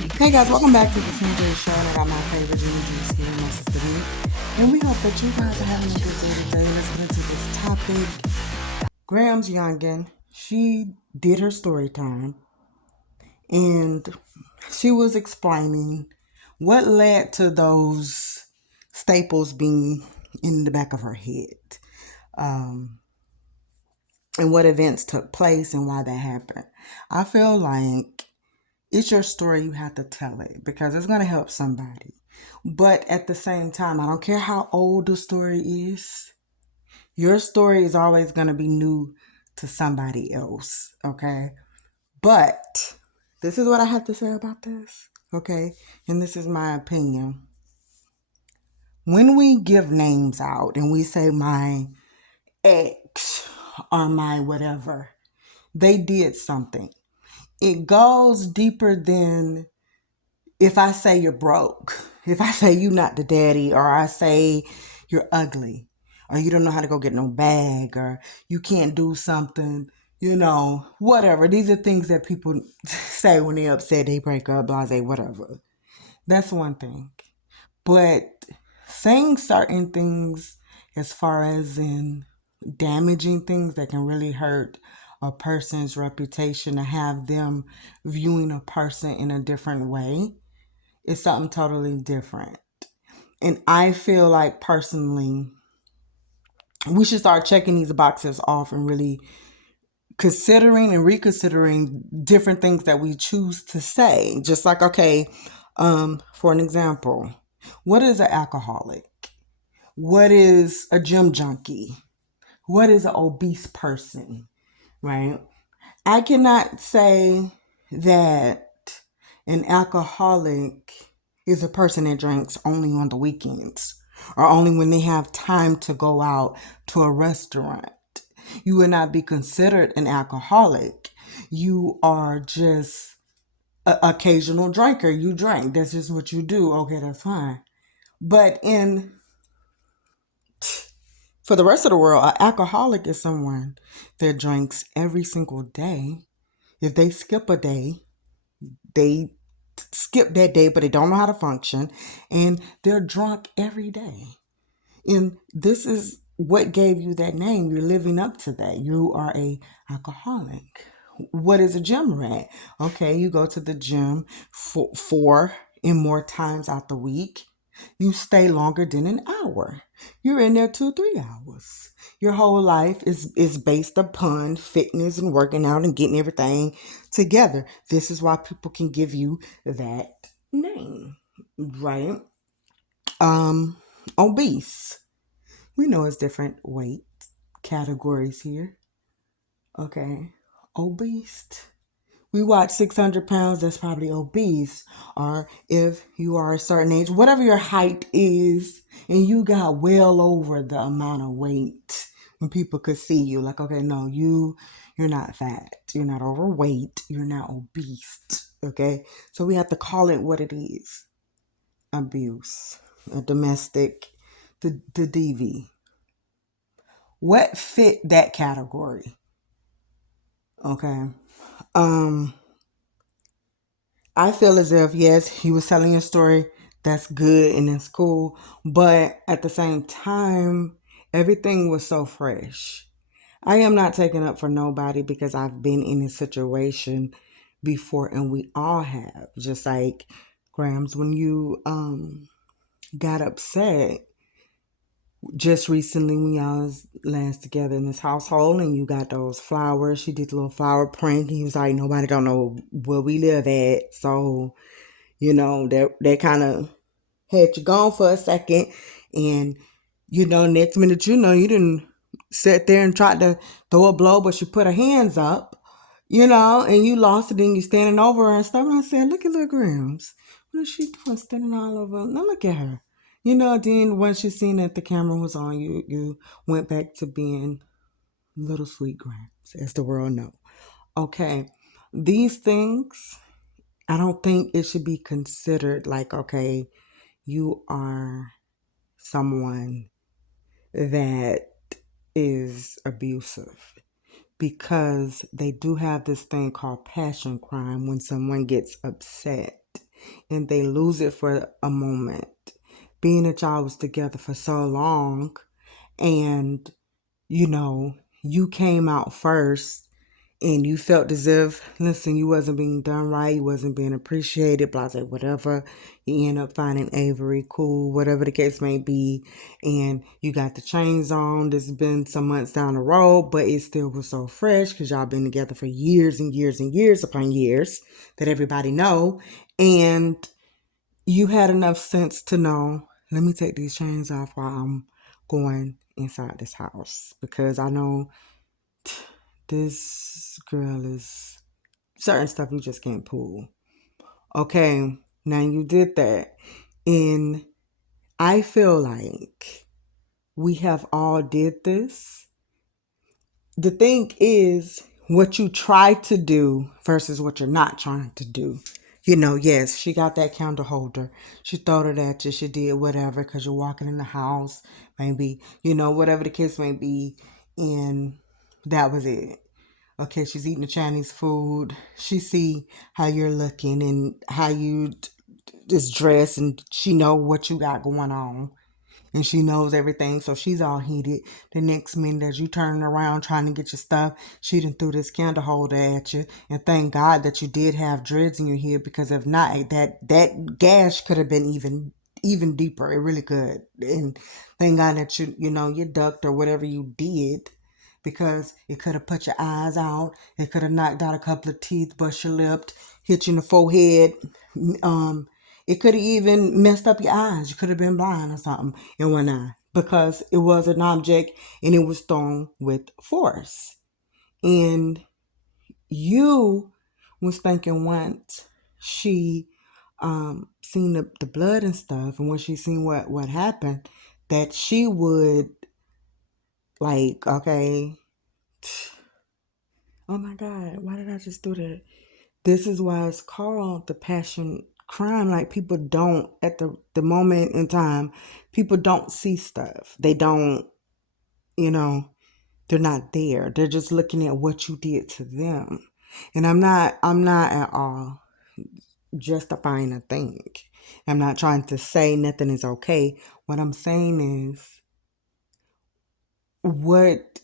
Hey guys, welcome back to the TJ Show. And I got my favorite images here, my sister B. And we hope that you guys are having a good day today. Let's get into this topic. Gramz Youngin, she did her story time and she was explaining what led to those staples being in the back of her head. And what events took place and why that happened. I feel like it's your story, you have to tell it because it's going to help somebody. But at the same time, I don't care how old the story is, your story is always going to be new to somebody else, okay? But this is what I have to say about this, okay? And this is my opinion. When we give names out and we say my ex or my whatever, they did something. It goes deeper than if I say you're broke, if I say you're not the daddy, or I say you're ugly, or you don't know how to go get no bag, or you can't do something, whatever. These are things that people say when they're upset, they break up, blase, whatever. That's one thing. But saying certain things as far as in damaging things that can really hurt a person's reputation, to have them viewing a person in a different way, is something totally different. And I feel like personally, we should start checking these boxes off and really considering and reconsidering different things that we choose to say. Just like, okay, for an example, what is an alcoholic? What is a gym junkie? What is an obese person? Right? I cannot say that an alcoholic is a person that drinks only on the weekends or only when they have time to go out to a restaurant. You would not be considered an alcoholic. You are just an occasional drinker. You drink. That's just what you do. Okay, that's fine. But for the rest of the world, an alcoholic is someone that drinks every single day. If they skip a day, they skip that day, but they don't know how to function, and they're drunk every day. And this is what gave you that name. You're living up to that. You are a alcoholic. What is a gym rat? Okay, you go to the gym for four and more times out the week. You stay longer than an hour. You're in there 2, 3 hours. Your whole life is based upon fitness and working out and getting everything together. This is why people can give you that name, right? Obese. We know it's different weight categories here. Okay. Obese. We watch 600 pounds, that's probably obese. Or if you are a certain age, whatever your height is, and you got well over the amount of weight, when people could see you, like, okay, no, you're not fat, you're not overweight, you're not obese. Okay. So we have to call it what it is. Abuse. A domestic, the DV. What fit that category? Okay. I feel as if, yes, he was telling a story that's good and it's cool, but at the same time, everything was so fresh. I am not taking up for nobody because I've been in a situation before, and we all have. Just like Gramz, when you got upset just recently when y'all was last together in this household and you got those flowers. She did a little flower prank. He was like, nobody don't know where we live at. So, that kind of had you gone for a second. And, next minute, you didn't sit there and try to throw a blow, but she put her hands up, and you lost it and you standing over her and stuff. And I said, look at little Grams. What is she doing standing all over? Now look at her. Then once you seen that the camera was on, you went back to being little sweet Grams, as the world know. Okay. These things, I don't think it should be considered like, okay, you are someone that is abusive, because they do have this thing called passion crime when someone gets upset. and they lose it for a moment. Being that y'all was together for so long, and you know, you came out first, and you felt as if, listen, you wasn't being done right, you wasn't being appreciated, blah, blah, whatever. You end up finding Avery, cool, whatever the case may be, and you got the chains on. This has been some months down the road, but it still was so fresh because y'all been together for years and years and years upon years that everybody know, and you had enough sense to know, let me take these chains off while I'm going inside this house, because I know this girl is certain stuff you just can't pull. Okay, now you did that. And I feel like we have all did this. The thing is what you try to do versus what you're not trying to do. You know, yes, she got that candle holder. She throwed it at you. She did whatever because you're walking in the house. Maybe, you know, whatever the case may be. And that was it. Okay, she's eating the Chinese food. She see how you're looking and how you just dress, and she know what you got going on, and she knows everything. So she's all heated. The next minute, as you turning around trying to get your stuff, she done threw this candle holder at you. And thank God that you did have dreads in your hair, because if not, that gash could have been even deeper. It really could. And thank God that you ducked or whatever you did, because it could have put your eyes out. It could have knocked out a couple of teeth, bust your lip, hit you in the forehead. It could have even messed up your eyes. You could have been blind or something in one eye, because it was an object and it was thrown with force. And you was thinking once she seen the blood and stuff, and when she seen what happened, that she would, like, okay, oh my God, why did I just do that? This is why it's called the passion crime. Like, people don't, at the moment in time, people don't see stuff. They don't, they're not there. They're just looking at what you did to them. And I'm not at all justifying a thing. I'm not trying to say nothing is okay. What I'm saying is, what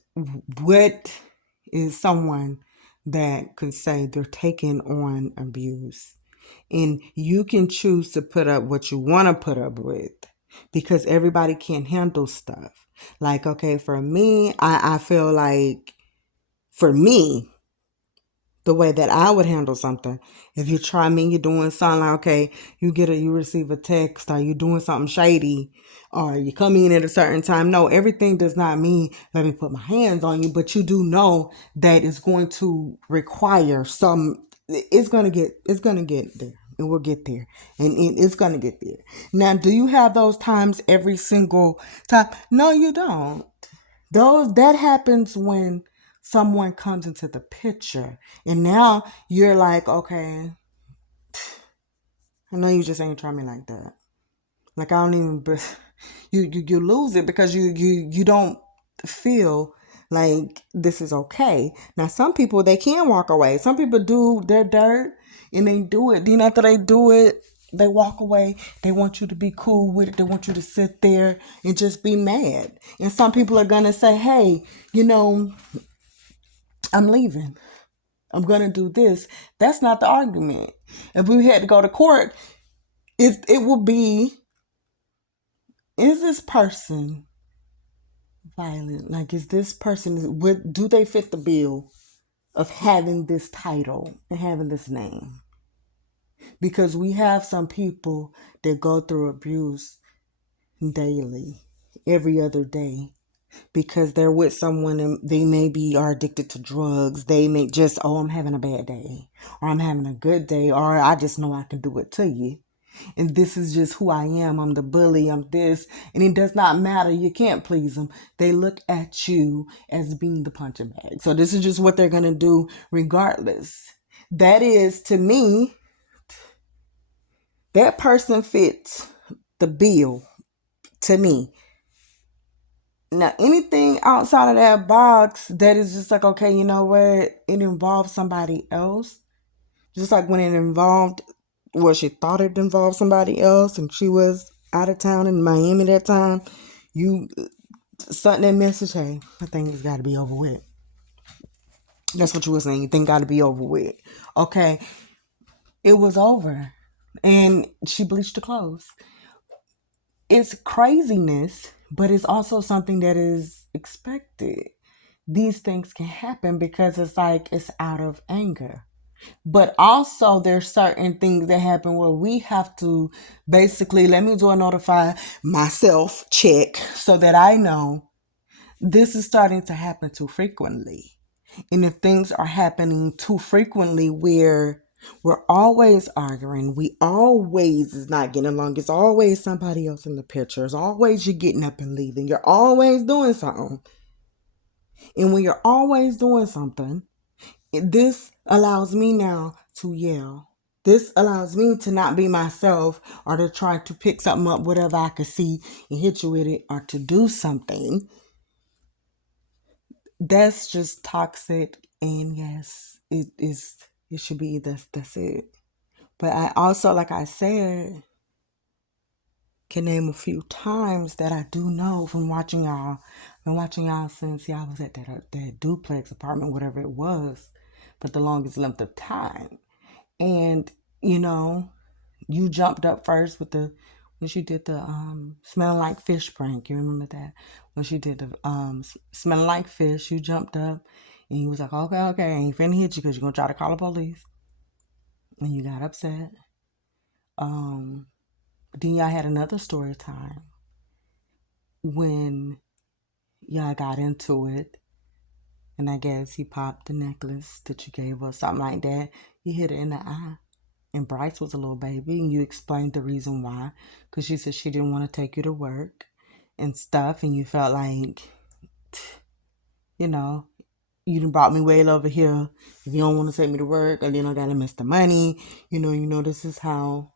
is someone that could say they're taking on abuse? And you can choose to put up what you want to put up with, because everybody can't handle stuff. Like, okay, for me, I feel like, for me, the way that I would handle something, if you try me, you're doing something like, okay, you receive a text, or you doing something shady, or you come in at a certain time. No, everything does not mean let me put my hands on you, but you do know that it's going to require it's gonna get there, and we'll get there, and it's gonna get there. Now, do you have those times every single time? No, you don't. That happens when someone comes into the picture, and now you're like, okay, I know you just ain't trying me like that. Like, I don't even. You lose it, because you don't feel like this is okay. Now, some people, they can walk away. Some people do their dirt and they do it. Then after they do it, they walk away. They want you to be cool with it. They want you to sit there and just be mad. And some people are gonna say, hey, I'm leaving. I'm gonna do this. That's not the argument. If we had to go to court, it will be, is this person violent? Like, is this person, do they fit the bill of having this title and having this name? Because we have some people that go through abuse daily, every other day, because they're with someone and they maybe are addicted to drugs. They may just, oh, I'm having a bad day, or I'm having a good day, or I just know I can do it to you. And this is just who I am. I'm the bully. I'm this. And it does not matter. You can't please them. They look at you as being the punching bag. So this is just what they're going to do regardless. That is, to me, that person fits the bill to me. Now, anything outside of that box that is just like, okay, you know what? It involves somebody else. Just like when it involved she thought it involved somebody else and she was out of town in Miami that time. You sent that message, hey, I think it's got to be over with. That's what you were saying. You think got to be over with. Okay, it was over. And she bleached the clothes. It's craziness, but it's also something that is expected. These things can happen because it's like it's out of anger. But also there's certain things that happen where we have to basically, let me do a notify myself check so that I know this is starting to happen too frequently. And if things are happening too frequently where we're always arguing, we always is not getting along, it's always somebody else in the picture, it's always you getting up and leaving, you're always doing something. And when you're always doing something, this allows me now to yell. This allows me to not be myself or to try to pick something up, whatever I could see, and hit you with it or to do something. That's just toxic. And yes, it is. It should be that's it. But I also, like I said, can name a few times that I do know from watching y'all. I've been watching y'all since y'all was at that duplex apartment, whatever it was, for the longest length of time. And you know, you jumped up first with the when she did the smelling like fish prank. You remember that when she did the smelling like fish? You jumped up and you was like, okay, I ain't finna hit you because you're gonna try to call the police. And you got upset. Then y'all had another story time when y'all got into it, and I guess he popped the necklace that you gave her, something like that. He hit her in the eye. And Bryce was a little baby, and you explained the reason why, because she said she didn't want to take you to work and stuff, and you felt like, you know, you done brought me way over here. If you don't want to take me to work, and then I gotta miss the money, this is how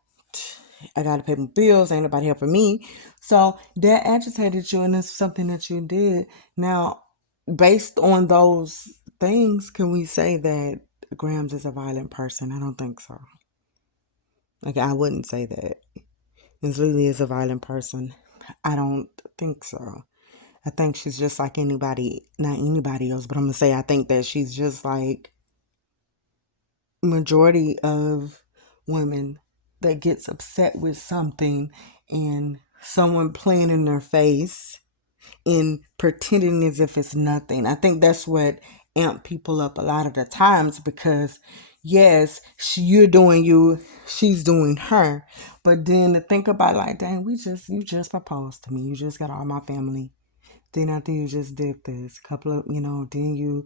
I gotta pay my bills. Ain't nobody helping me, so that agitated you, and it's something that you did. Now, based on those things, can we say that Gramz is a violent person? I don't think so. Like, I wouldn't say that. Ms. leelee is a violent person. I don't think so. I think she's just like anybody, not anybody else, but I'm going to say I think that she's just like majority of women that gets upset with something and someone playing in their face and pretending as if it's nothing. I think that's what amp people up a lot of the times because yes, you're doing you, she's doing her. But then to think about like, dang, you just proposed to me. You just got all my family. Then after you just did this, couple of, then you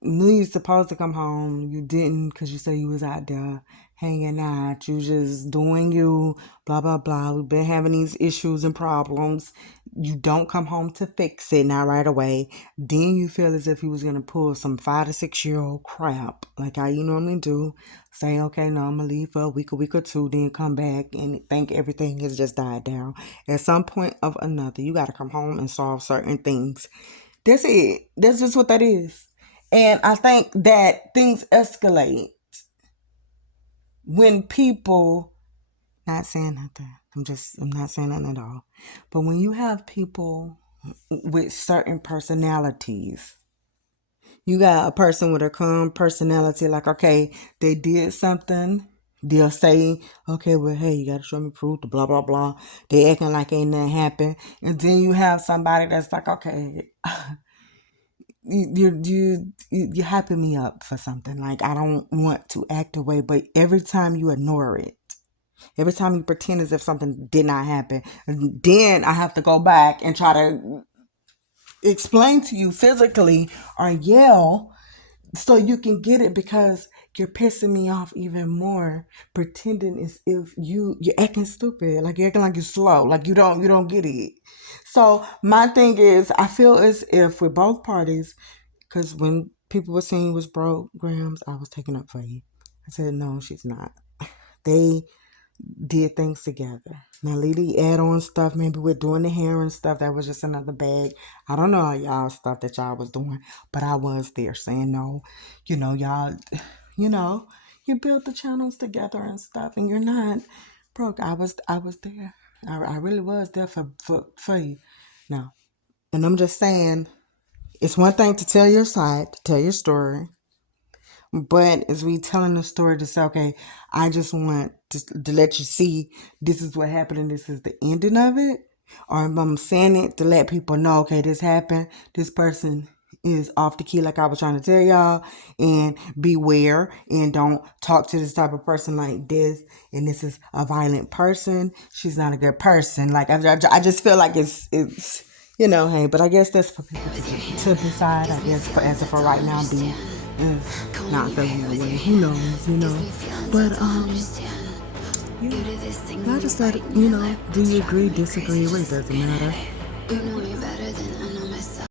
knew you was supposed to come home. You didn't because you said you was out there hanging out. You just doing you, blah, blah, blah. We've been having these issues and problems. You don't come home to fix it, not right away. Then you feel as if you was going to pull some 5 to 6 year old crap like how you normally do. Say, okay, no, I'm going to leave for a week or two, then come back and think everything has just died down. At some point of another, you got to come home and solve certain things. That's it. That's just what that is. And I think that things escalate when people, not saying nothing, I'm not saying nothing at all. But when you have people with certain personalities, you got a person with a calm personality, like, okay, they did something. They'll say, okay, well, hey, you got to show me proof, blah, blah, blah. They acting like ain't nothing happened. And then you have somebody that's like, okay, you're hyping me up for something. Like, I don't want to act away, but every time you ignore it, every time you pretend as if something did not happen, then I have to go back and try to explain to you physically or yell so you can get it because you're pissing me off even more, pretending as if you're acting stupid, like you're acting like you're slow, like you don't get it. So my thing is, I feel as if with both parties, because when people were saying you was broke, Gramz, I was taking up for you. I said, no, she's not. They did things together. Now, leelee add on stuff, maybe we're doing the hair and stuff. That was just another bag. I don't know y'all stuff that y'all was doing, but I was there saying no. Y'all, you know, you build the channels together and stuff, and you're not broke. I was there. I really was there for you. No, and I'm just saying, it's one thing to tell your side, to tell your story, but as we telling the story to say, okay, I just want to let you see this is what happened and this is the ending of it. Or if I'm saying it to let people know, okay, this happened. This person is off the key like I was trying to tell y'all. And beware and don't talk to this type of person like this. And this is a violent person. She's not a good person. Like, I just feel like it's hey, but I guess that's for people to decide. I guess as of for right now, be is not feeling that way. Who knows, But yeah, I just said, do you agree, disagree, it really doesn't matter.